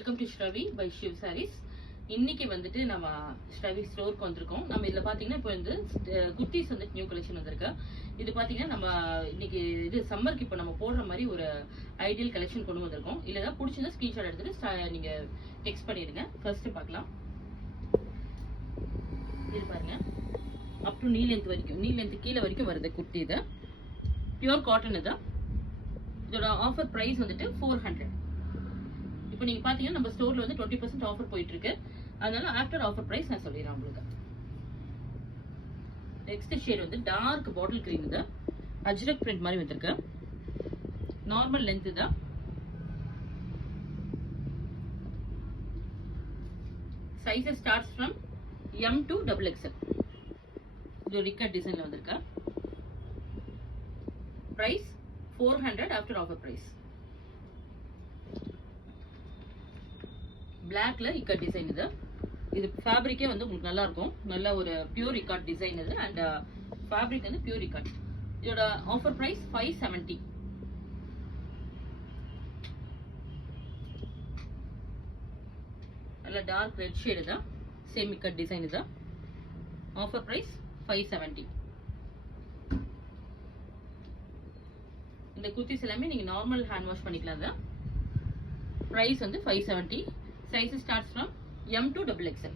Welcome to Sravi by Shiv Sarees. இன்னைக்கு வந்துட்டு நம்ம ஸ்ரவி ஸ்டோருக்கு வந்திருக்கோம். நம்ம இதில் பார்த்தீங்கன்னா இப்போ வந்து குர்த்திஸ் வந்து நியூ கலெக்ஷன் வந்திருக்கு. இது பார்த்தீங்கன்னா நம்ம இன்னைக்கு இது சம்மருக்கு இப்போ நம்ம போடுற மாதிரி ஒரு ஐடியல் கலெக்ஷன் கொண்டு வந்திருக்கோம். இல்லை ஏதாவது பிடிச்சிருந்தா ஸ்க்ரீன்ஷாட் எடுத்துட்டு நீங்கள் டெக்ஸ்ட் பண்ணிடுங்க. ஃபர்ஸ்ட் பார்க்கலாம். இது பாருங்க, அப் டு நீ லென்த் வரைக்கும், நீ லென்த் கீழே வரைக்கும் வருது குர்த்தி. இது பியூர் காட்டன். இது இதோட ஆஃபர் ப்ரைஸ் வந்துட்டு 400. இப்போ நீங்க பாத்தீங்கன்னா நம்ம ஸ்டோர்ல வந்து 20% ஆஃபர் போயிட்டு இருக்கு. அதனால ஆஃப்டர் ஆஃபர் பிரைஸ் நான் சொல்லிடுறேன் உங்களுக்கு. நெக்ஸ்ட் ஷேட் வந்து டார்க் பாட்டில் கிரீம். இது அஜ்ரக் பிரிண்ட் மாதிரி வந்திருக்கு. நார்மல் லென்த் தான். Sizes starts from M to XXL. இது ரிக்கட் டிசைன்ல வந்திருக்கு. Price 400 after offer price. பிளாக்ல இக்கட் டிசைன். இது ஃபேப்ரிக்கே வந்து உங்களுக்கு நல்லா இருக்கும். நல்ல ஒரு பியூர் இக்கட் டிசைன் இது. அண்ட் ஃபேப்ரிக் வந்து பியூர் இக்கட். இதோட ஆஃபர் பிரைஸ் 570. நல்ல டார்க் ரெட் ஷேடு தான். சேம் இக்கட் டிசைன் இது. Offer price 570. இந்த குர்த்திஸ் எல்லாமே நீங்க நார்மல் ஹேண்ட் வாஷ் பண்ணிக்கலாம். பிரைஸ் வந்து 570. Size starts from M to XXL.